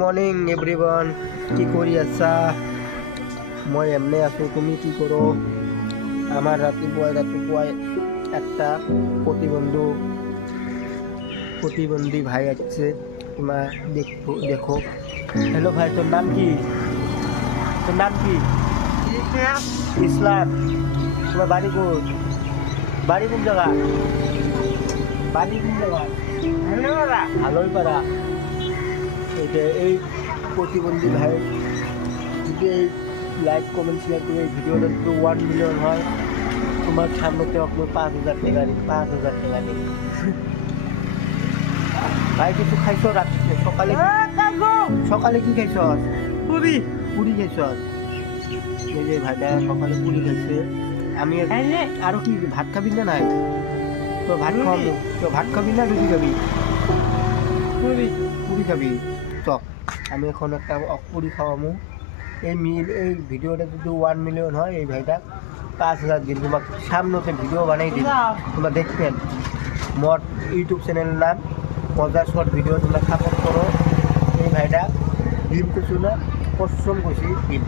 Morning everyone, কি কৰি আছা? মই এমনি আছোঁ, তুমি কি করো? আমার রাতিপুৱাই একটা প্রতিবন্ধী ভাই আসছে, তোমার দেখো। হ্যালো ভাই, তোর নাম কি? ইসলাম। তোমার বাড়ি কোন? বাড়ি কোন জায়গা? ভালোইপাড়া। এই প্রতিবন্ধী ভাই যদি এই লাইক কমেন্ট শেয়ার করে এই ভিডিওটা যদি 1 মিলিয়ন হয়, তোমার সামনেতে আপনার 5,000 টাকা দিই, 5,000 টাকা দিই। ভাই কিছু খাইছ রাত্রে? সকালে কি খাইছ? পুরি খাইছ? এই যে ভাইটা সকালে পুরি খাইছে। আমি আরো কি ভাত খাবি না? নাই তো ভাত খাওয়াবো। তো ভাত খাবি না রুটি খাবি? পুরি খাবি। চ, আমি এখন একটা পুরি খাওয়াবো। এই ভিডিওটা যদি 1 মিলিয়ন হয়, এই ভাইটা 5,000 দিন তোমার সামনেতে ভিডিও বানাই দিন। তোমরা দেখবেন মোর ইউটিউব চ্যানেলের নাম মজার শর্ট ভিডিও, তোমরা সাপোর্ট করো। এই ভাইটা ডিম কিছু না, পরিশ্রম করছি ডিম।